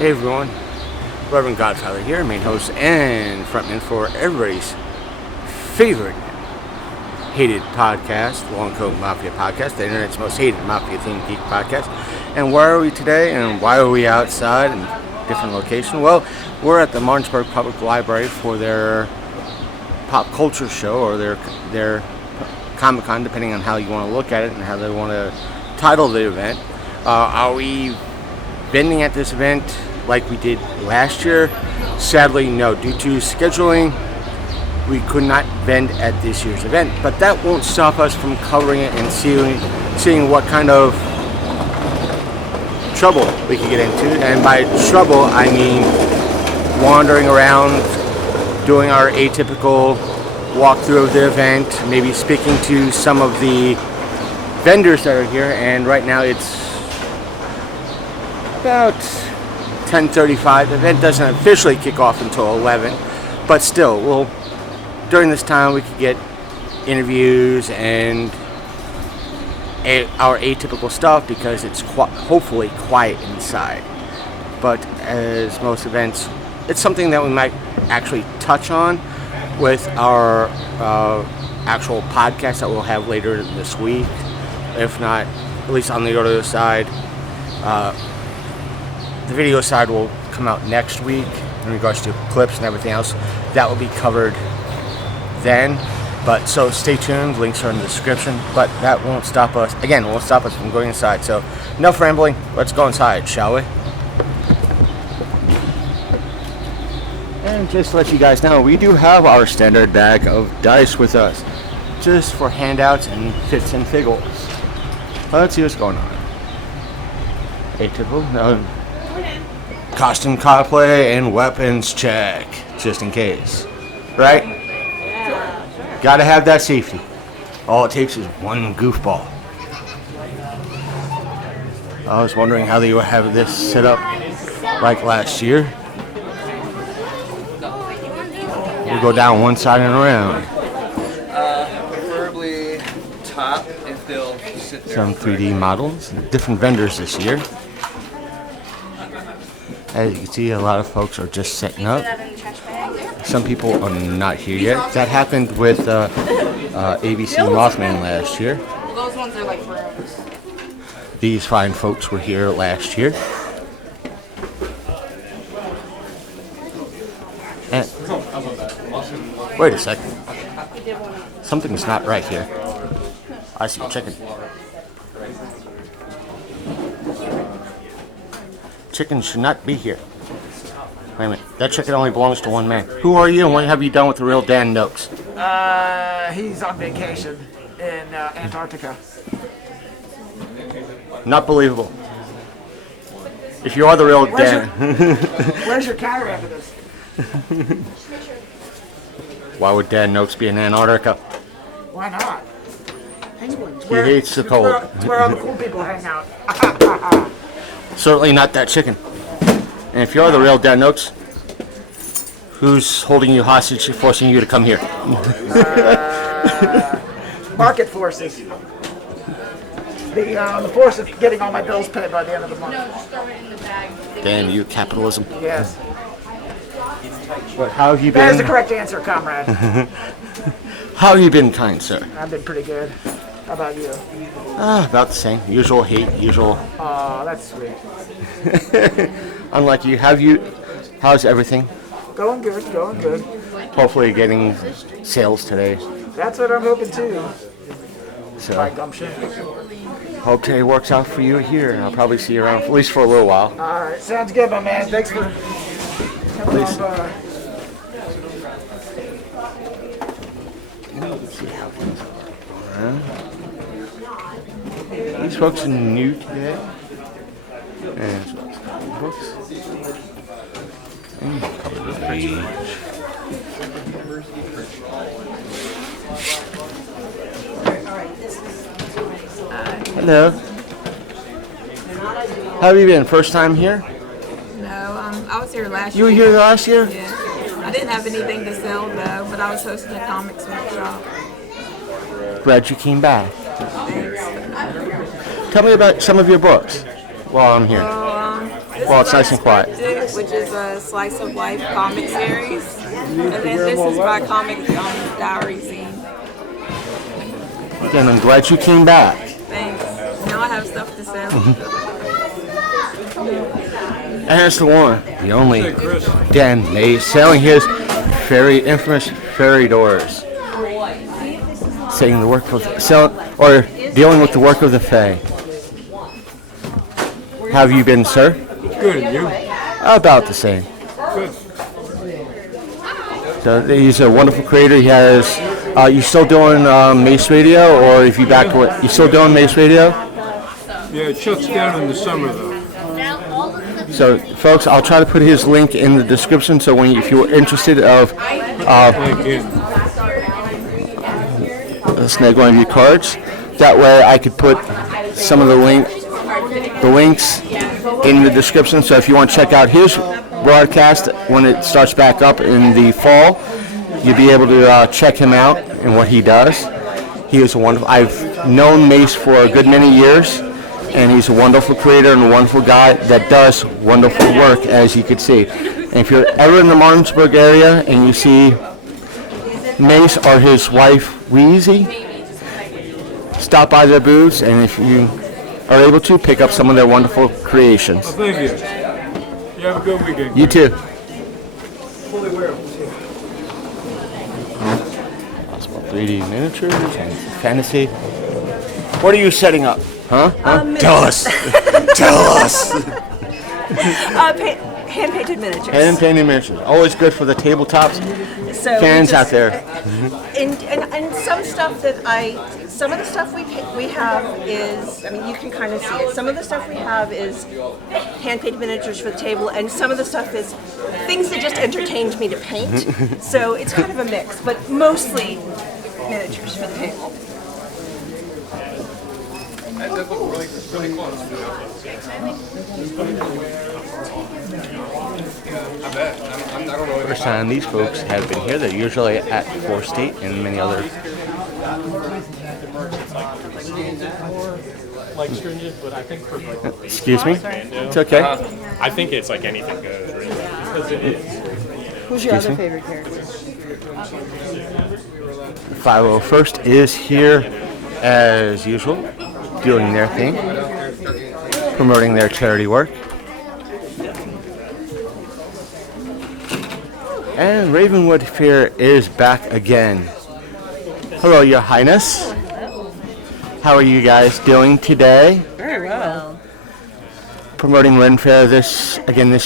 Hey everyone, Reverend Godfather here, main host and frontman for everybody's favorite hated podcast, Long Coat Mafia Podcast, the internet's most hated Mafia-themed geek podcast. And where are we today, and why are we outside in a different location? Well, we're at the Martinsburg Public Library for their pop culture show, or their Comic-Con, depending on how you want to look at it and how they want to title the event. Are we vending at this event like we did last year? Sadly, no. Due to scheduling, we could not vend at this year's event, but that won't stop us from covering it and seeing what kind of trouble we can get into. And by trouble, I mean wandering around, doing our atypical walkthrough of the event, maybe speaking to some of the vendors that are here. And right now it's about 10:35. The event doesn't officially kick off until 11, but still, during this time we could get interviews and our atypical stuff, because it's hopefully quiet inside. But as most events, it's something that we might actually touch on with our actual podcast that we'll have later this week. If not, at least on the audio side. The video side will come out next week in regards to clips and everything else. That will be covered then. But so stay tuned. Links are in the description. But that won't stop us. Again, it won't stop us from going inside. So enough rambling. Let's go inside, shall we? And just to let you guys know, we do have our standard bag of dice with us, just for handouts and fits and figgles. Let's see what's going on. Atypical. Costume cosplay and weapons check, just in case. Right? Yeah, sure. Gotta have that safety. All it takes is one goofball. I was wondering how they would have this set up like last year. We go down one side and around. Preferably top, if they'll sit there. Some 3D models, different vendors this year. As you can see, a lot of folks are just setting up. Some people are not here yet. That happened with ABC Mothman last year. Those ones are like rooms. These fine folks were here last year. And wait a second. Something's not right here. I see chicken. Chicken should not be here. Wait a minute. That chicken only belongs to one man. Who are you, and what have you done with the real Dan Nokes? He's on vacation in Antarctica. Not believable. If you are the real Dan. Where's your counter evidence? Why would Dan Nokes be in Antarctica? Why not? Penguins. He hates the cold. It's where all the cool people hang out. Certainly not that chicken. And if you're the real Dan Nokes, who's holding you hostage, forcing you to come here? Market forces. The force of getting all my bills paid by the end of the month. No, just throw it in the bag. Damn you, capitalism. Yes. But how have you That is the been? correct answer, comrade. How have you been, kind sir? I've been pretty good. How about you? About the same. Usual hate, usual. Oh, that's sweet. Unlike you, how's everything? Going good, going good. Hopefully getting sales today. That's what I'm hoping too. So My gumption. hope today works out for you here, and I'll probably see you around, at least for a little while. All right, sounds good, my man. Thanks for coming on by. Let's see how things are. These folks are new today. And so it's comic books. And cover the page. Hello. How have you been? First time here? No, I was here last You year. were here last year? Yeah. I didn't have anything to sell though, but I was hosting a comics workshop. Glad you came back. Tell me about some of your books while I'm here. Well, Well, it's nice and quiet. Which is a slice of life comic series. And then this is my comic diary zine. Again, I'm glad you came back. Thanks. Now I have stuff to sell. And here's the one, the only Dan Mace, selling his infamous fairy doors. Saying the work of dealing with the work of the Fae. How have you been, sir? Good, and you? About the same. Good. So he's a wonderful creator. He has. You still doing Mace Radio, or if you back to it, you still doing Mace Radio? Yeah, it shuts down in the summer though. So, folks, I'll try to put his link in the description. So if you're interested of Thank you. snag one of your cards, that way I could put some of the links in the description. So if you want to check out his broadcast when it starts back up in the fall, you'll be able to check him out and what he does. He is a wonderful. I've known Mace for a good many years, and he's a wonderful creator and a wonderful guy that does wonderful work, as you can see. And if you're ever in the Martinsburg area and you see Mace or his wife Wheezy, stop by their booths, and if you are able to, pick up some of their wonderful creations. Well, thank you. You have a good weekend. You too. Possible 3D miniatures and fantasy. What are you setting up? Huh? Tell us. Tell us. Hand-painted miniatures. Hand-painted miniatures. Always good for the tabletops So fans out there. And some stuff some of the stuff we have is, I mean, you can kind of see it. Some of the stuff we have is hand-painted miniatures for the table, and some of the stuff is things that just entertained me to paint. So it's kind of a mix, but mostly miniatures for the table. First time these folks have been here. They're usually at 4th State and many other. Like stringent, but I think for Excuse me? It's okay. I think it's like anything goes, really. Because it is. Who's your other favorite character? 501st is here as usual, doing their thing, promoting their charity work. And Ravenwood Fair is back again. Hello, Your Highness. How are you guys doing today? Very well. Promoting Ren Fair this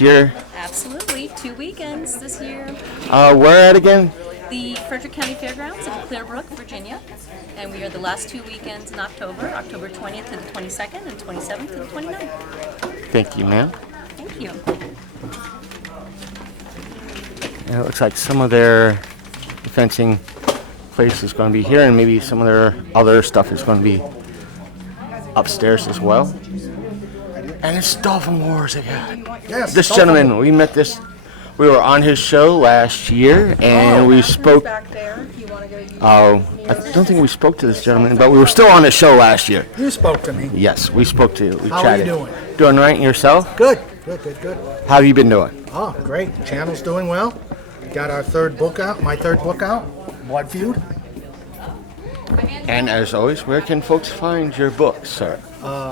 year. Absolutely. 2 weekends this year. Where at again? The Frederick County Fairgrounds in Clearbrook, Virginia. And we are the last 2 weekends in October 20th to the 22nd and 27th to the 29th. Thank you, ma'am. Thank you. And it looks like some of their fencing place is going to be here, and maybe some of their other stuff is going to be upstairs as well. And it's Dolphin Wars again. Yes. This gentleman, we were on his show last year, and we spoke. Back there, if you want to go use I don't think we spoke to this gentleman, but we were still on his show last year. You spoke to me. Yes, we spoke to you. We How chatted. are you doing? Doing right, and yourself? Good. How have you been doing? Oh, great. The channel's doing well. Got our third book out, my third book out, Blood Feud. And as always, where can folks find your books, sir?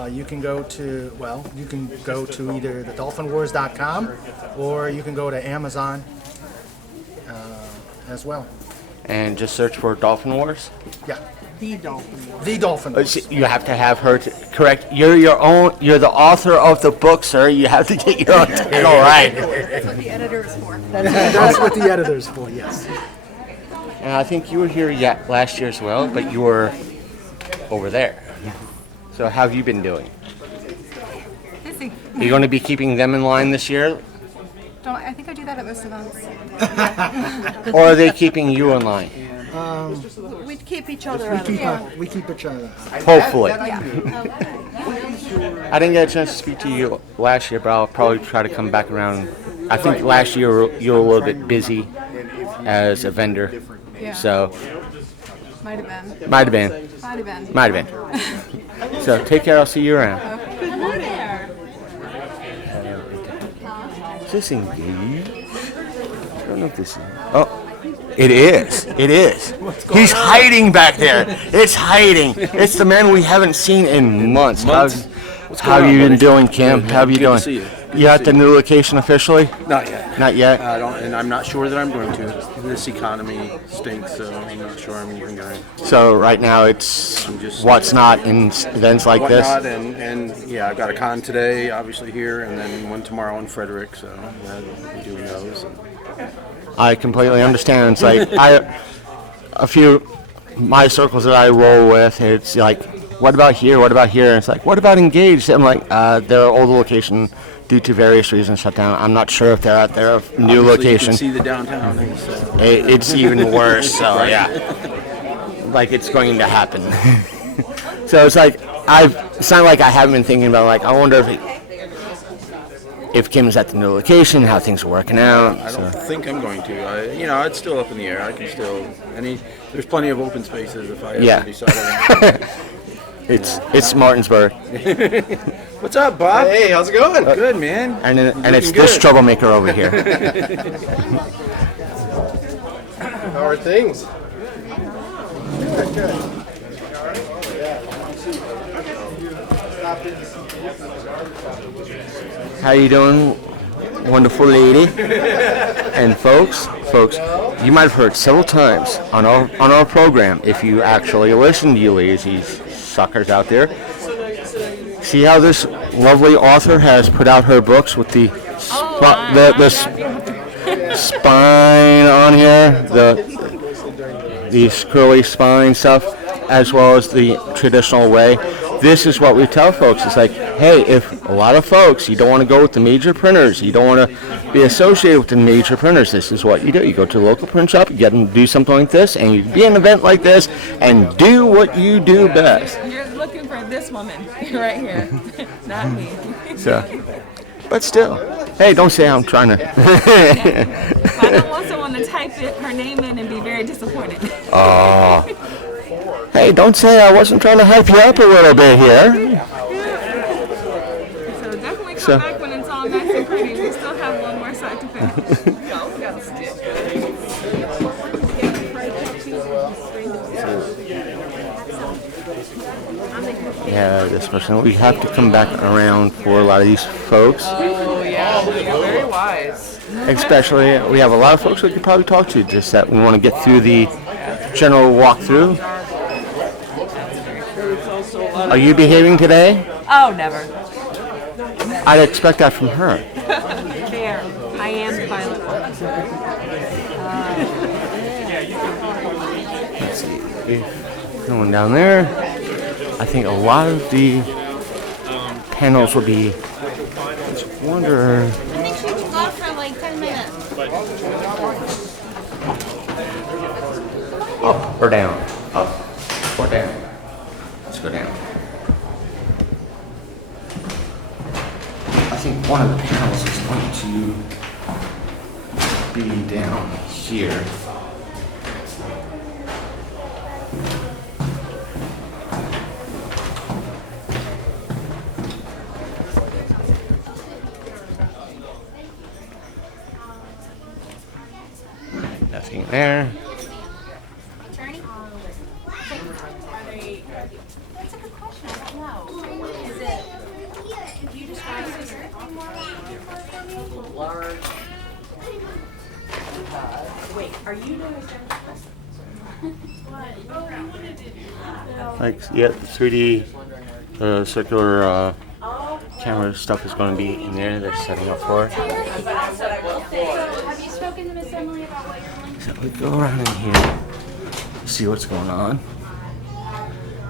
You can go to either thedolphinwars.com or you can go to Amazon as well. And just search for Dolphin Wars? Yeah. The Dolphin Wars. You have to have her correct. You're the author of the book, sir. You have to get your own title right. That's what the editor is for. That's what the editor's for, yes. And I think you were here last year as well, but you were over there. So how have you been doing? Busy. Are you going to be keeping them in line this year? I think I do that at most events. Or are they keeping you in line? We keep each other out of it. We keep each other. Hopefully. I didn't get a chance to speak to you last year, but I'll probably try to come back around. I think last year you were a little bit busy as a vendor. Yeah. So, Might have been. might have been. So take care, I'll see you around. Good morning. Is this engaged? I don't know if this is. Oh, it is. It is. He's hiding back there. It's hiding. It's the man we haven't seen in months. How have you been doing, Kim? How have you doing? Good to see you. You at the new location officially? Not yet. Not yet? I don't, and I'm not sure that I'm going to. This economy stinks, so I'm not sure I'm even going. So right now it's what's not in events like this? Whatnot, and yeah, I've got a con today, obviously here, and then one tomorrow in Frederick, so I'll be doing those. I completely understand. It's like my circles that I roll with, it's like, what about here? What about here? And it's like, what about engaged? I'm like, their old location, due to various reasons, shut down. I'm not sure if they're at their new location. You can see the downtown. It's even worse. So yeah, like it's going to happen. So it's like it's not like I haven't been thinking about. Like I wonder if Kim's at the new location, how things are working out. I don't think I'm going to. It's still up in the air. I can still. There's plenty of open spaces if I ever decide. It's Martinsburg. What's up, Bob? Hey, how's it going? Good, man. And it's this troublemaker over here. How are things? Good. How you doing, wonderful lady? And folks, you might have heard several times on our program, if you actually listen, you lazy suckers out there. See how this lovely author has put out her books with the spine on here, the screwy spine stuff, as well as the traditional way. This is what we tell folks. It's like, hey, if a lot of folks, you don't want to go with the major printers, you don't want to be associated with the major printers, this is what you do. You go to a local print shop, you get them to do something like this, and you be an event like this, and do what you do best. You're looking for this woman right here, not me. So, but still, hey, don't say I'm trying to. I don't want someone to type her name in and be very disappointed. Oh. Hey, don't say I wasn't trying to hype you up a little bit here. So definitely come back when it's all nice and pretty. We still have one more side to finish. We got a stick. Yeah, especially we have to come back around for a lot of these folks. Oh yeah, you're very wise. Especially, we have a lot of folks we could probably talk to, just that we want to get through the general walkthrough. Are you behaving today? Oh, never. I'd expect that from her. Fair. I am violent. Let's see. Going down there. I think a lot of the panels will be. Let's wonder. Make sure you go for like 10 minutes. Up or down? Up or down? Let's go down. I think one of the panels is going to be down here. Nothing there. That's a good question. I don't know. Is it? Could you describe it large? Wait, are you doing Like, yeah, the 3D circular camera stuff is going to be in there. They're setting up for it. Have you spoken to Miss Emily about what you're doing? So we go around in here, see what's going on.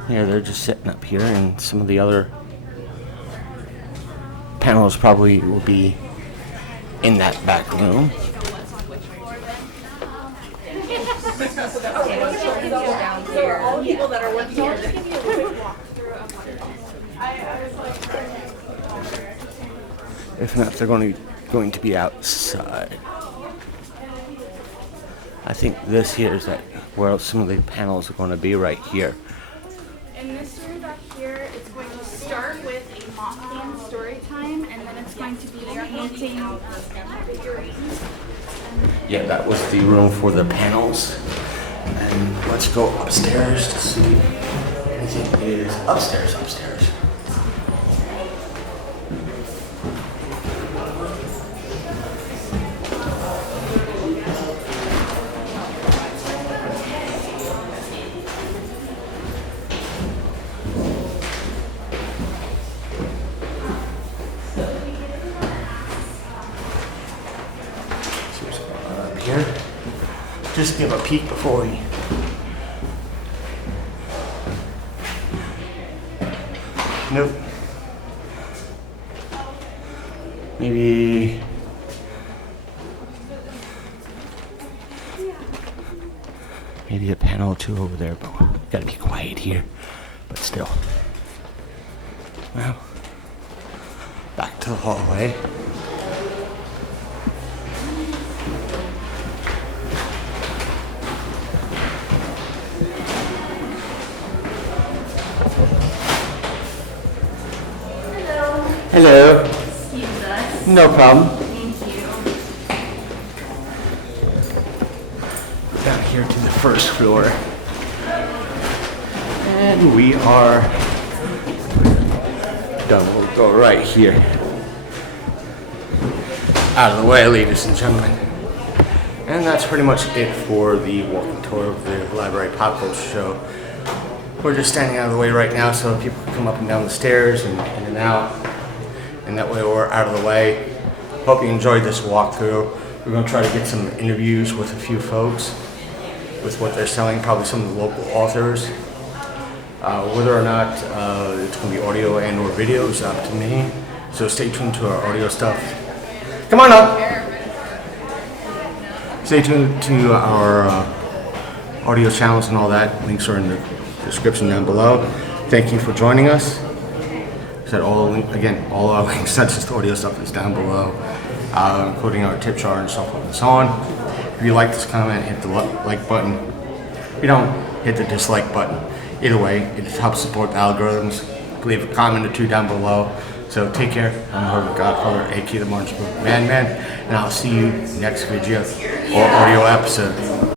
Yeah, they're just sitting up here, and some of the other panels probably will be in that back room. All people that are working here. If not, they're going to be outside. I think this here is that where some of the panels are going to be right here. In this room back here, it's going to start with a Mothman story time, and then it's going going to be painting. Yeah, that was the room for the panels. And let's go upstairs to see anything is upstairs. See what's going on up here. Just give a peek before we. Nope. Maybe. Maybe a panel or two over there, but we gotta be quiet here. But still. Well, back to the hallway. Hello. Excuse us. No problem. Thank you. Down here to the first floor. And we are done. We'll go right here. Out of the way, ladies and gentlemen. And that's pretty much it for the walking tour of the library pop culture show. We're just standing out of the way right now so people can come up and down the stairs and in and out. And that way we're out of the way. Hope you enjoyed this walkthrough. We're going to try to get some interviews with a few folks with what they're selling, probably some of the local authors. Whether or not it's going to be audio and or video is up to me. So stay tuned to our audio stuff. Come on up. Stay tuned to our audio channels and all that. Links are in the description down below. Thank you for joining us. Said all our links, not just audio stuff, is down below, including our tip jar and so forth and so on. If you like this comment, hit the like button. If you don't, hit the dislike button. Either way, it helps support the algorithms. Leave a comment or two down below. So take care. I'm the Godfather, aka the Martinsburg Man, and I'll see you next video or audio episode.